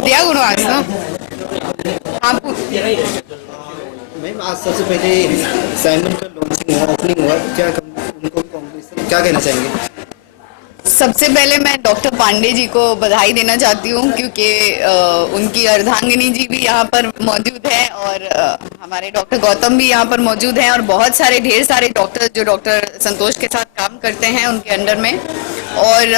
दिया गुणवास ना आप। मैम आज सबसे पहले साइमन का लॉन्चिंग हुआ, ओपनिंग हुआ, क्या उनको कॉन्ग्रेचुलेशन क्या कहना चाहेंगे? सबसे पहले मैं डॉक्टर पांडे जी को बधाई देना चाहती हूँ क्योंकि उनकी अर्धांगिनी जी भी यहाँ पर मौजूद है और हमारे डॉक्टर गौतम भी यहाँ पर मौजूद हैं और बहुत सारे ढेर सारे डॉक्टर जो डॉक्टर संतोष के साथ काम करते हैं उनके अंडर में। और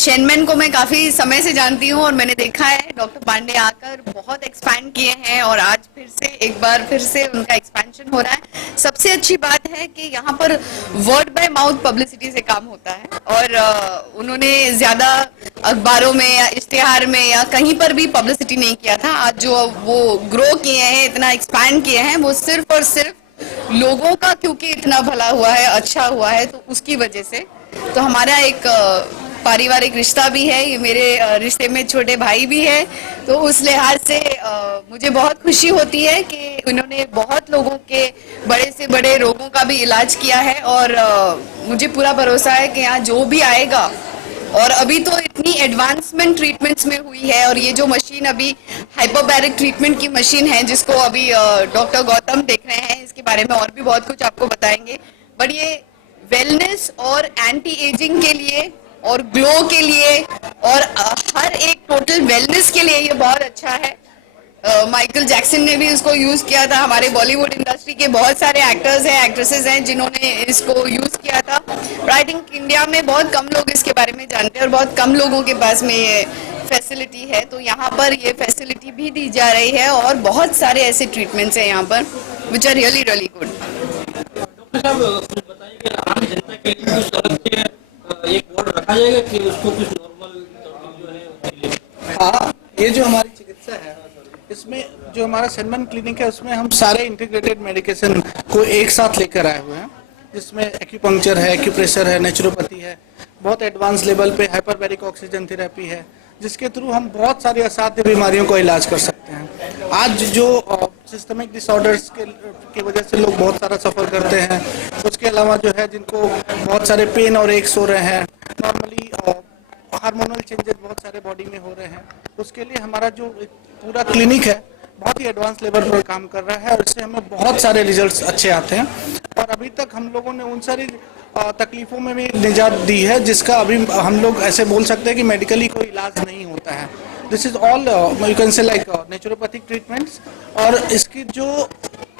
शेनमैन को मैं काफी समय से जानती हूँ और मैंने देखा है डॉक्टर पांडे आकर बहुत एक्सपैंड किए हैं और आज फिर से एक बार फिर से उनका एक्सपेंशन हो रहा है। सबसे अच्छी बात है कि यहाँ पर वर्ड बाय माउथ पब्लिसिटी से काम होता है और उन्होंने ज्यादा अखबारों में या इश्तिहार में या कहीं पर भी पब्लिसिटी नहीं किया था। आज जो वो ग्रो किए हैं, इतना एक्सपैंड किए हैं, वो सिर्फ और सिर्फ लोगों का क्योंकि इतना भला हुआ है, अच्छा हुआ है, तो उसकी वजह से। तो हमारा एक पारिवारिक रिश्ता भी है, ये मेरे रिश्ते में छोटे भाई भी है, तो उस लिहाज से मुझे बहुत खुशी होती है कि उन्होंने बहुत लोगों के बड़े से बड़े रोगों का भी इलाज किया है और मुझे पूरा भरोसा है कि यहाँ जो भी आएगा, और अभी तो इतनी एडवांसमेंट ट्रीटमेंट्स में हुई है और ये जो मशीन अभी हाइपोबैरिक ट्रीटमेंट की मशीन है जिसको अभी डॉक्टर गौतम देख रहे हैं, इसके बारे में और भी बहुत कुछ आपको बताएंगे। बट ये वेलनेस और एंटी एजिंग के लिए और ग्लो के लिए और हर एक टोटल वेलनेस के लिए ये बहुत अच्छा है। माइकल जैक्सन ने भी इसको यूज किया था। हमारे बॉलीवुड इंडस्ट्री के बहुत सारे एक्टर्स हैं, एक्ट्रेसेस हैं जिन्होंने इसको यूज किया था। आई थिंक इंडिया में बहुत कम लोग इसके बारे में जानते हैं और बहुत कम लोगों के पास में ये फैसिलिटी है, तो यहाँ पर ये फैसिलिटी भी दी जा रही है और बहुत सारे ऐसे ट्रीटमेंट्स हैं यहाँ पर which are really really good. Doctor साहब कुछ बताइए कि आम जनता के लिए कुछ अलग से एक बोर्ड रखा जाएगा कि उसको कुछ नॉर्मल जो है उसके लिए? हाँ, ये जो हमारी चिकित्सा है इसमें जो हमारा शेनमैन क्लिनिक है उसमें हम सारे इंटीग्रेटेड मेडिकेशन को एक साथ लेकर आए हुए हैं, जिसमें एक्यूपंक्चर है, एक्यूप्रेशर है, नेचुरोपैथी है, बहुत एडवांस लेवल पे हाइपरबैरिक ऑक्सीजन थेरेपी है, जिसके थ्रू हम बहुत सारी असाध्य बीमारियों को इलाज कर सकते हैं। आज जो सिस्टमिक डिसऑर्डर्स के वजह से लोग बहुत सारा सफ़र करते हैं, उसके अलावा जो है जिनको बहुत सारे पेन और एक्स हो रहे हैं, नॉर्मली हार्मोनल चेंजेस बहुत सारे बॉडी में हो रहे हैं, उसके लिए हमारा जो पूरा क्लिनिक है बहुत ही एडवांस लेवल पर काम कर रहा है और इससे हमें बहुत सारे रिजल्ट्स अच्छे आते हैं। और अभी तक हम लोगों ने उन सारी तकलीफ़ों में भी निजात दी है जिसका अभी हम लोग ऐसे बोल सकते हैं कि मेडिकली कोई इलाज नहीं होता है। This is all you can say like naturopathic treatments. और इसकी जो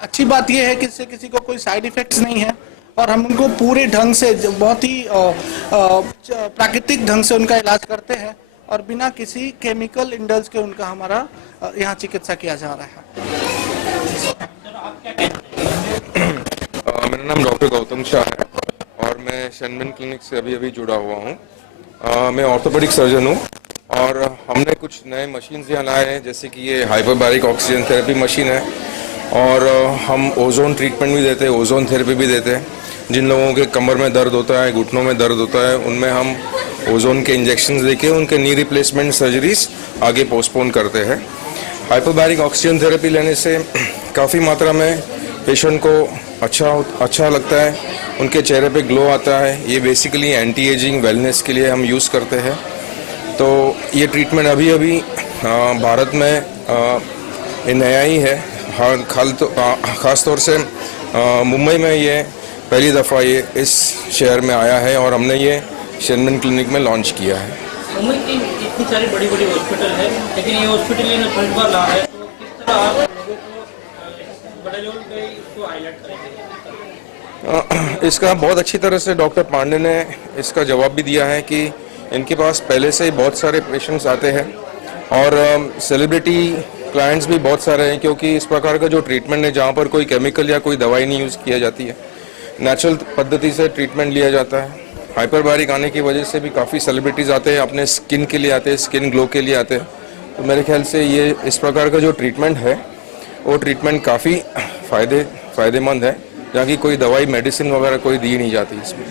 अच्छी बात यह है कि इससे किसी को कोई साइड इफ़ेक्ट्स नहीं है और हम उनको पूरे ढंग से बहुत ही प्राकृतिक ढंग से उनका इलाज करते हैं और बिना किसी केमिकल इंडल्ज के उनका हमारा यहाँ चिकित्सा किया जा रहा है। मेरा नाम डॉक्टर गौतम शाह है और मैं शेनमैन क्लिनिक से अभी जुड़ा हुआ हूँ। मैं ऑर्थोपेडिक सर्जन हूँ और हमने कुछ नए मशीन्स यहाँ लाए हैं, जैसे कि ये हाइपरबैरिक ऑक्सीजन थेरेपी मशीन है और हम ओजोन ट्रीटमेंट भी देते हैं, ओजोन थेरेपी भी देते हैं। जिन लोगों के कमर में दर्द होता है, घुटनों में दर्द होता है, उनमें हम ओजोन के इंजेक्शंस देके उनके नी रिप्लेसमेंट सर्जरीज आगे पोस्टपोन करते हैं। हाइपरबैरिक ऑक्सीजन थेरेपी लेने से काफ़ी मात्रा में पेशेंट को अच्छा लगता है, उनके चेहरे पे ग्लो आता है। ये बेसिकली एंटी एजिंग वेलनेस के लिए हम यूज़ करते हैं। तो ये ट्रीटमेंट अभी भारत में ये नया ही है। ख़ास तौर से मुंबई में ये पहली दफ़ा ये इस शहर में आया है और हमने ये शेनमैन क्लिनिक में लॉन्च किया है। मुंबई की इतनी सारी बड़ी हॉस्पिटल है, लेकिन ये हॉस्पिटल ने फर्स्ट बार ला है, तो किस तरह आप लोगों को बड़े लेवल पे इसको हाईलाइट करेंगे? इसका बहुत अच्छी तरह से डॉक्टर पांडे ने इसका जवाब भी दिया है कि इनके पास पहले से ही बहुत सारे पेशेंट्स आते हैं और सेलिब्रिटी क्लाइंट्स भी बहुत सारे हैं, क्योंकि इस प्रकार का जो ट्रीटमेंट है जहाँ पर कोई केमिकल या कोई दवाई नहीं यूज़ किया जाती है, नेचुरल पद्धति से ट्रीटमेंट लिया जाता है। हाइपरबैरिक आने की वजह से भी काफ़ी सेलिब्रिटीज़ आते हैं, अपने स्किन के लिए आते हैं, स्किन ग्लो के लिए आते हैं। तो मेरे ख्याल से ये इस प्रकार का जो ट्रीटमेंट है वो ट्रीटमेंट काफ़ी फ़ायदेमंद है, जहाँ की कोई दवाई मेडिसिन वगैरह कोई दी नहीं जाती इसमें।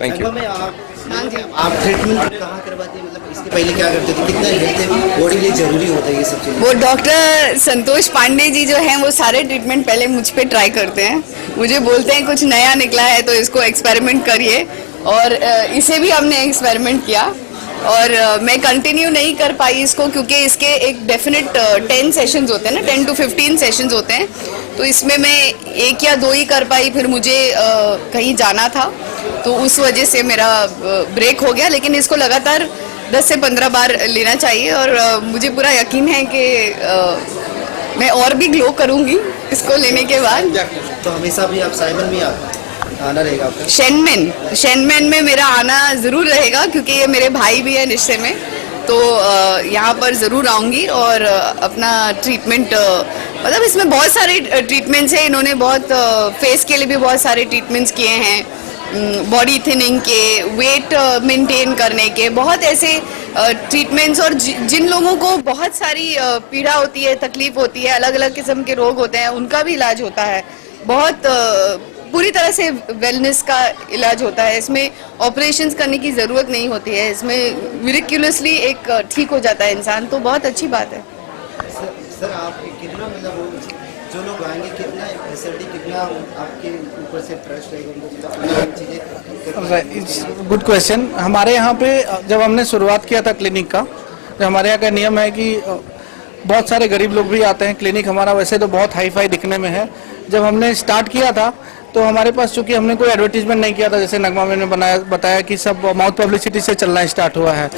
Thank you. आप ट्रीटमेंट कहाँ करवाते हैं, मतलब इसके पहले क्या करते थे, कितना हेल्थ बॉडी के लिए जरूरी होता है ये सब चीज़? वो डॉक्टर संतोष पांडे जी जो हैं वो सारे ट्रीटमेंट पहले मुझ पे ट्राई करते हैं, मुझे बोलते हैं कुछ नया निकला है तो इसको एक्सपेरिमेंट करिए, और इसे भी हमने एक्सपेरिमेंट किया और मैं कंटिन्यू नहीं कर पाई इसको, क्योंकि इसके एक डेफिनेट 10 सेशंस होते हैं ना, 10 to 15 सेशंस होते हैं, तो इसमें मैं 1 या 2 ही कर पाई, फिर मुझे कहीं जाना था तो उस वजह से मेरा ब्रेक हो गया। लेकिन इसको लगातार 10 से 15 बार लेना चाहिए और मुझे पूरा यकीन है कि मैं और भी ग्लो करूंगी इसको लेने के बाद। तो हमेशा भी आप साइमन भी आप आना रहेगा आपका? शेनमेन में मेरा आना ज़रूर रहेगा क्योंकि ये मेरे भाई भी है रिश्ते में, तो यहाँ पर ज़रूर आऊँगी और अपना ट्रीटमेंट मतलब इसमें बहुत सारे ट्रीटमेंट्स हैं। इन्होंने बहुत फेस के लिए भी बहुत सारे ट्रीटमेंट्स किए हैं, बॉडी थिनिंग के, वेट मेंटेन करने के, बहुत ऐसे ट्रीटमेंट्स। और जिन लोगों को बहुत सारी पीड़ा होती है, तकलीफ होती है, अलग अलग किस्म के रोग होते हैं, उनका भी इलाज होता है। बहुत पूरी तरह से वेलनेस का इलाज होता है। इसमें ऑपरेशंस करने की ज़रूरत नहीं होती है, इसमें मिरेक्युलसली एक ठीक हो जाता है इंसान, तो बहुत अच्छी बात है। सर आप कितना मतलब जो लोग आएंगे कितना फैसिलिटी, कितना आपके ऊपर से ट्रस्ट रहेगा, चीज़ें? Good question. हमारे यहाँ पे जब हमने शुरुआत किया था क्लिनिक का, जो हमारे यहाँ का नियम है कि बहुत सारे गरीब लोग भी आते हैं। क्लिनिक हमारा वैसे तो बहुत हाई फाई दिखने में है। जब हमने स्टार्ट किया था तो हमारे पास, चूंकि हमने कोई एडवर्टीजमेंट नहीं किया था, जैसे नगमा मैंने बताया कि सब माउथ पब्लिसिटी से चलना स्टार्ट हुआ है,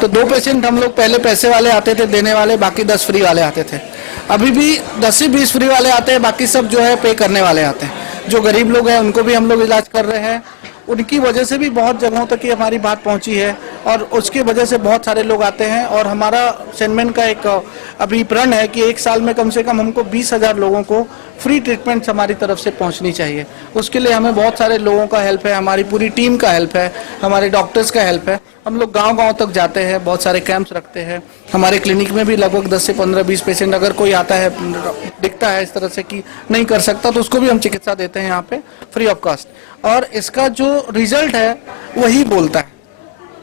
तो 2 पेशेंट हम लोग पहले पैसे वाले आते थे देने वाले, बाकी 10 फ्री वाले आते थे। अभी भी 10 से 20 फ्री वाले आते हैं, बाकी सब जो है पे करने वाले आते हैं। जो गरीब लोग हैं उनको भी हम लोग इलाज कर रहे हैं। उनकी वजह से भी बहुत जगहों तक ये हमारी बात पहुंची है और उसकी वजह से बहुत सारे लोग आते हैं। और हमारा सेनमेन का एक अभी प्रण है कि 1 साल में कम से कम हमको 20,000 लोगों को फ्री ट्रीटमेंट हमारी तरफ से पहुंचनी चाहिए। उसके लिए हमें बहुत सारे लोगों का हेल्प है, हमारी पूरी टीम का हेल्प है, हमारे डॉक्टर्स का हेल्प है। हम लोग गांव-गांव तक जाते हैं, बहुत सारे कैंप्स रखते हैं। हमारे क्लिनिक में भी लगभग 10 से 15-20 पेशेंट, अगर कोई आता है दिखता है इस तरह से कि नहीं कर सकता, तो उसको भी हम चिकित्सा देते हैं यहाँ पे फ्री ऑफ कॉस्ट। और इसका जो रिजल्ट है वही बोलता है,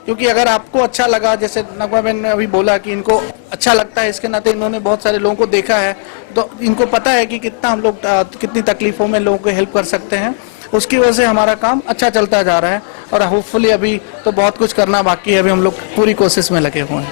क्योंकि अगर आपको अच्छा लगा, जैसे नगमा बहन ने अभी बोला कि इनको अच्छा लगता है, इसके नाते इन्होंने बहुत सारे लोगों को देखा है, तो इनको पता है कि कितना हम लोग कितनी तकलीफों में लोगों को हेल्प कर सकते हैं। उसकी वजह से हमारा काम अच्छा चलता जा रहा है और होपफुली अभी तो बहुत कुछ करना बाकी है, अभी हम लोग पूरी कोशिश में लगे हुए हैं।